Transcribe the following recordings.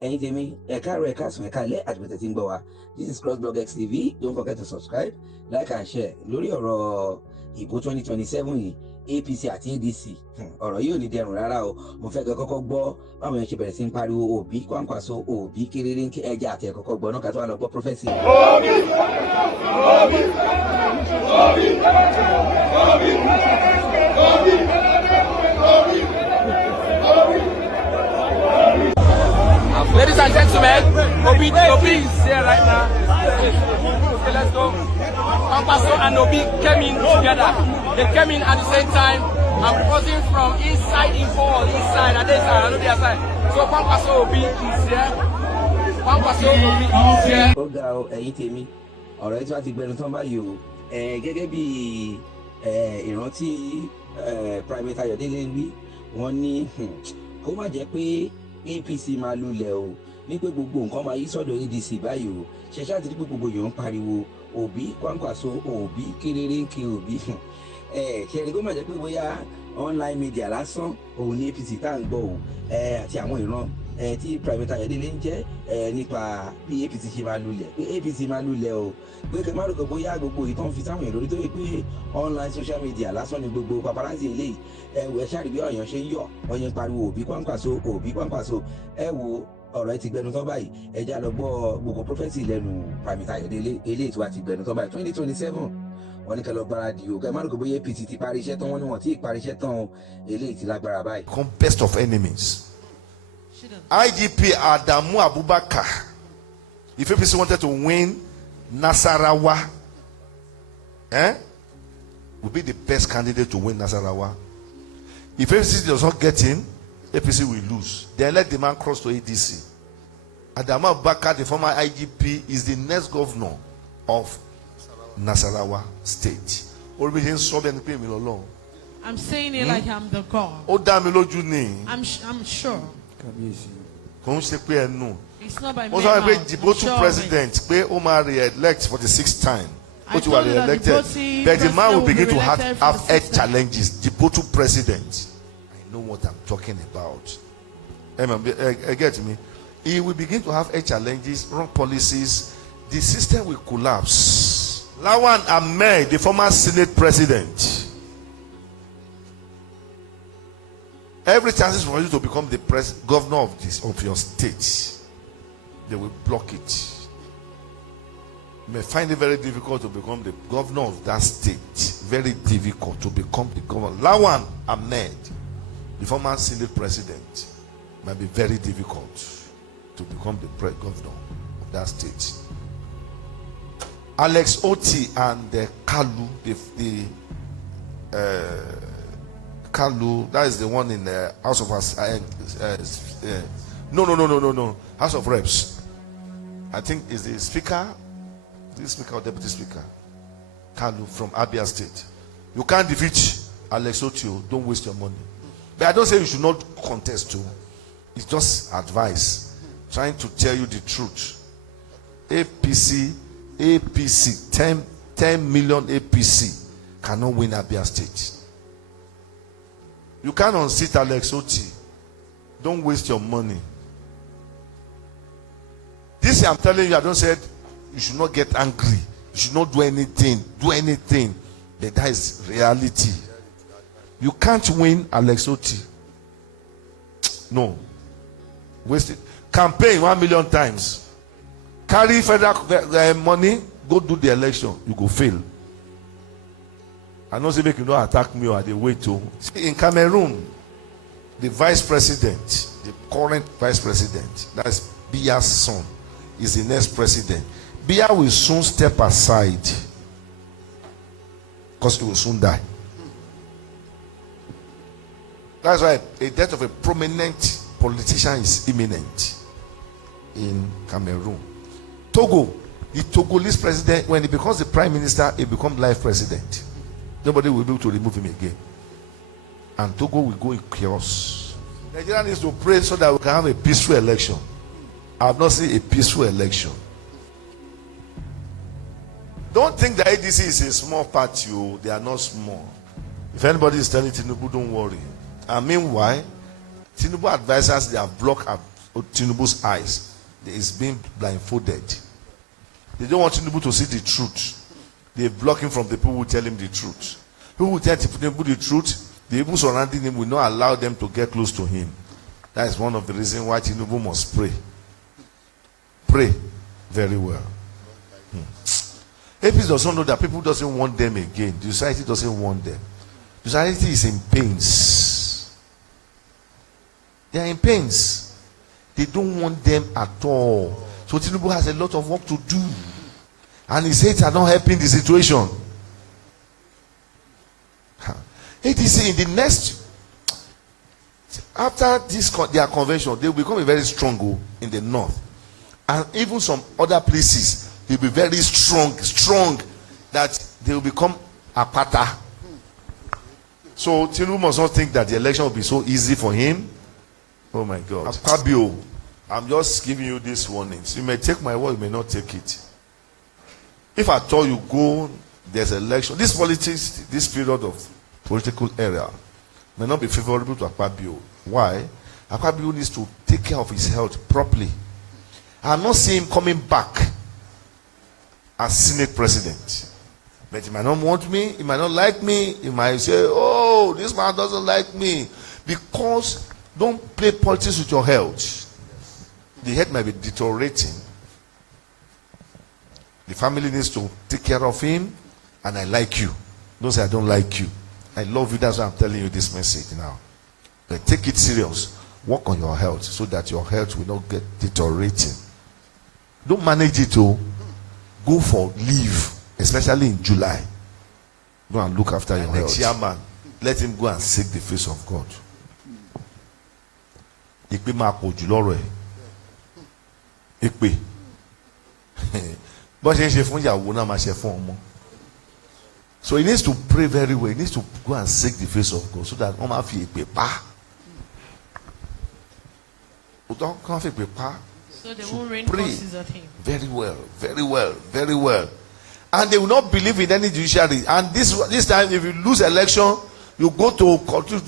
Ẹ̀yin tèmi, ẹ káàárọ̀, ẹ káàsán, ẹ káalẹ́ àti bó tẹ́ ti ń gbọ́ wa. This is CROSSBLOGXTV. Don't forget to subscribe, like and share. Lórí ọ̀rọ̀ ìbò 2027 yìí, APC àti ADC, ọ̀rọ̀ yìí ò ní dẹrùn rárá o. Mo fẹ́ kẹ́ kọ́kọ́ gbọ́ báwọn èèyàn ṣe bẹ̀rẹ̀ sí ń pariwo òbí Kwankwaso, òbí kéréré ń kí ẹja àti ẹ̀kọ́kọ́ gbọ́ náà ká tó wà lọ gbọ́ prophecy. Òbí, òbí, òbí, òbí, òbí, òbí. Ladies and gentlemen, Obi is here right now. Okay, let's go. Kwankwaso and Obi came in together. They came in at the same time. I'm reporting from inside inside, and this side, on the other side. So Kwankwaso Obi is here. Kwankwaso Obi is here. Ó ga ọ ẹ̀yin tèmi, ọ̀rọ̀ ẹ̀ tí wàá ti gbẹnu tán báyìí o. Gẹ́gẹ́ bí ìrántí Private Ayọ̀délé ń wí, wọ́n ní kó má jẹ́ pé APC máa lulẹ̀ o, ní pé gbogbo nǹkan máa yí sọ́dọ̀ ADC báyìí o. Ṣẹ̀ṣẹ̀ àti pé gbogbo èèyàn ń pariwo òbí Kwankwaso, òbí kéréré ń ké òbí. Ṣẹ̀rí kó má jẹ́ pé bóyá online media lásán òun ní APC tá à ń gbọ́ o, àti àwọn ìran tí Private Ayọ̀délé ń jẹ́ nípa bí APC ṣe máa lulẹ̀, pé APC máa lulẹ̀ o, pé kẹ́ má rò pé bóyá gbogbo ìtàn fi sáwọn èèyàn lórí tó yẹ pé online social media lásán ni gbogbo paparazzi eléyìí. Ẹ wò ẹ ṣáàrí bí ọ̀yàn ṣe ń yọ̀, ọ̀yàn pariwo òbí Kwankwaso, òbí Kwankwaso. Ẹ wo ọ̀rọ̀ ẹ ti gbẹnu tán báyìí, ẹ já lọ gbọ́ gbogbo prophecy lẹ́nu Private Ayọ̀délé eléyìí tí wàá ti gbẹnu tán báyìí 2027 wọ́n ní kẹ́ lọ gbáradì o, kẹ́ má rò pé bóyá APC ti parí iṣẹ́ tán, wọ́n ní wọ́n ti parí iṣẹ́ tán o, eléyìí ti lágbára báyìí. Best of enemies. IGP Adamu Abubakar, if APC wanted to win Nasarawa, would be the best candidate to win Nasarawa. If APC does not get in, APC will lose. Then let the man cross to ADC. Adamu Abubakar, the former IGP, is the next governor of Nasarawa State. I'm saying it like I'm the God. I'm sure. It's not by Djibouti president, re-elect for the 6th time. But the man will begin to have health challenges. Djibouti president. I know what I'm talking about. Get me? He will begin to have health challenges, wrong policies. The system will collapse. Lawan Ahmed, the former Senate president. Every chance for you to become the governor of your state, they will block it. You may find it very difficult to become the governor of that state. Very difficult to become the governor. Lawan Ahmed, the former Senate president, might be very difficult to become the governor of that state. Alex Oti and Kalu, Kalu, that is the one in the House of no, House of Reps. I think is the speaker, or deputy speaker. Kalu from Abia State. You can't defeat Alex Otio. Don't waste your money. But I don't say you should not contest too. It's just advice, trying to tell you the truth. APC, 10 million APC cannot win Abia State. You can't unseat Alex Oti. Don't waste your money. This I'm telling you, I don't say you should not get angry. You should not do anything. But that is reality. You can't win Alex Oti. No. Waste it. Campaign 1 million times. Carry federal money, go do the election. You go fail. I know say make you not attack me or they wait to. In Cameroon, the vice president, the current vice president, that's Biya's son, is the next president. Biya will soon step aside because he will soon die. That's why a death of a prominent politician is imminent in Cameroon. Togo, the Togolese president, when he becomes the prime minister, he becomes life president. Nobody will be able to remove him again. And Togo will go in chaos. Nigeria needs to pray so that we can have a peaceful election. I have not seen a peaceful election. Don't think that ADC is a small party. They are not small. If anybody is telling Tinubu, don't worry. And meanwhile, Tinubu advisors, they have blocked Tinubu's eyes. He is being blindfolded. They don't want Tinubu to see the truth. They block him from the people who tell him the truth. Who will tell Tinubu the truth? The people surrounding him will not allow them to get close to him. That is one of the reasons why Tinubu must pray. Pray very well. APC doesn't know that people doesn't want them again. The society doesn't want them. The society is in pains. They are in pains. They don't want them at all. So Tinubu has a lot of work to do. And his hates are not helping the situation. ADC in the next, after this their convention, they will become a very strong in the north. And even some other places, they will be very strong, that they will become apata. So Tinubu must not think that the election will be so easy for him. Oh my God. Akpabio, I'm just giving you these warnings. You may take my word, you may not take it. If at all you go, there's election. This politics, this period of political era may not be favorable to Akpabio. Why? Akpabio needs to take care of his health properly. I'm not seeing him coming back as Senate president. But he might not want me, he might not like me, he might say, oh, this man doesn't like me. Because don't play politics with your health. The health might be deteriorating. The family needs to take care of him, and I like you. Don't say I don't like you. I love you, that's why I'm telling you this message now. But take it serious. Work on your health so that your health will not get deteriorating. Don't manage it to go for leave, especially in July. Go and look after your health. Chairman, let him go and seek the face of God. Ikpe ma ko juloro e. Ikpe. But so he needs to pray very well. He needs to go and seek the face of God so that Oma fi ikpe pa. So they won't rain curses at him. Very well, very well, very well. And they will not believe in any judiciary. And this time, if you lose election, you go to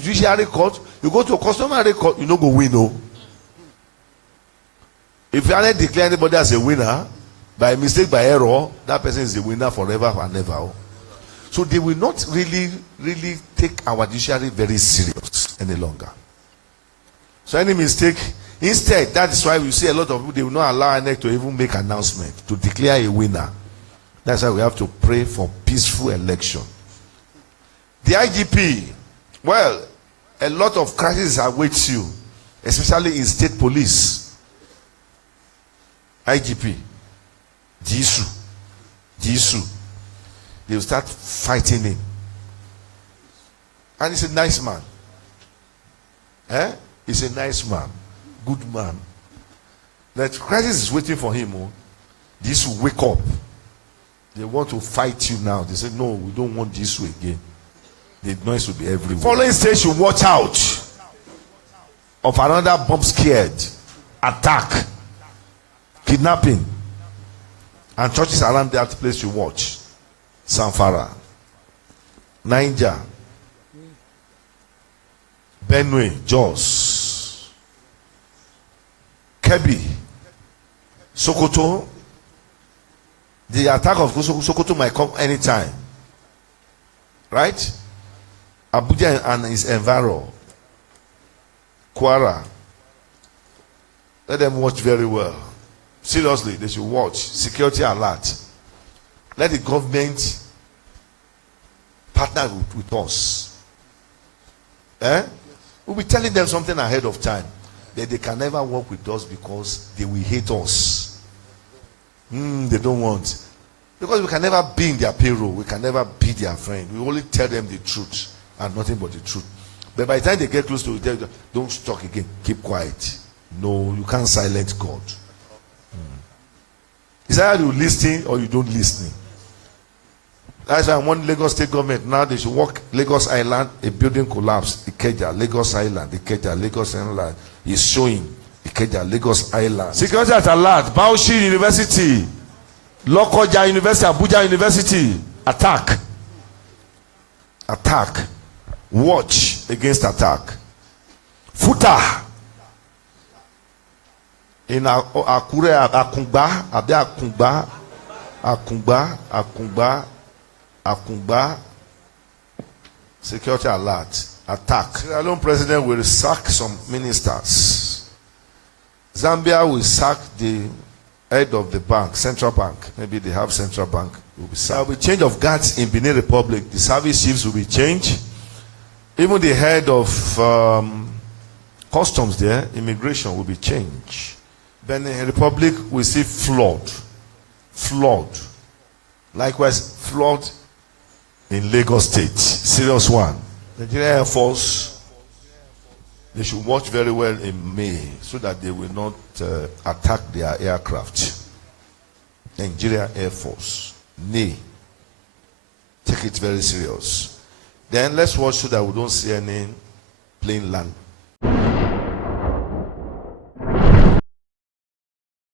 judiciary court, you go to a customary court, you no go win. No. If you only declare anybody as a winner, by mistake, by error, that person is a winner forever and ever. So they will not really take our judiciary very serious any longer. So any mistake, instead, that is why we see a lot of people, they will not allow INEC to even make announcement, to declare a winner. That's why we have to pray for peaceful election. The IGP, well, a lot of crises await you, especially in state police. IGP, the issue. They will start fighting him. And he's a nice man. He's a nice man. Good man. That crisis is waiting for him. This will wake up. They want to fight you now. They say, no, we don't want this again. The noise will be everywhere. Following stage should watch out of another bomb scared attack, kidnapping, and churches around that place you watch. Zamfara, Niger, Benue, Jos, Kebbi, Sokoto. The attack of Sokoto might come anytime. Right? Abuja and its environment. Kwara. Let them watch very well. Seriously, they should watch. Security alert. Let the government partner with us. We'll be telling them something ahead of time. That they can never work with us because they will hate us. They don't want. Because we can never be in their payroll. We can never be their friend. We only tell them the truth and nothing but the truth. But by the time they get close to it, don't talk again. Keep quiet. No, you can't silence God. Is that you listen or you don't listen? That's why I want Lagos state government now. They should walk Lagos Island. A building collapsed. Ikeja, Lagos Island. Ikeja, Lagos Island is showing. Ikeja, Lagos Island. Security at alert. Bauchi University. Lokoja University. Abuja University. Attack. Attack. Watch against attack. Futa. In Akure, Akungba, security alert, attack. Sierra Leone president will sack some ministers. Zambia will sack the head of the bank, central bank. Maybe they have central bank. Will be sacked. There will be change of guards in Benin Republic. The service chiefs will be changed. Even the head of customs there, immigration will be changed. Benin Republic will see flood. Likewise, flood in Lagos State. Serious one. The Nigerian Air Force, they should watch very well in May so that they will not attack their aircraft. Nigerian Air Force, May. Take it very serious. Then let's watch so that we don't see any plane land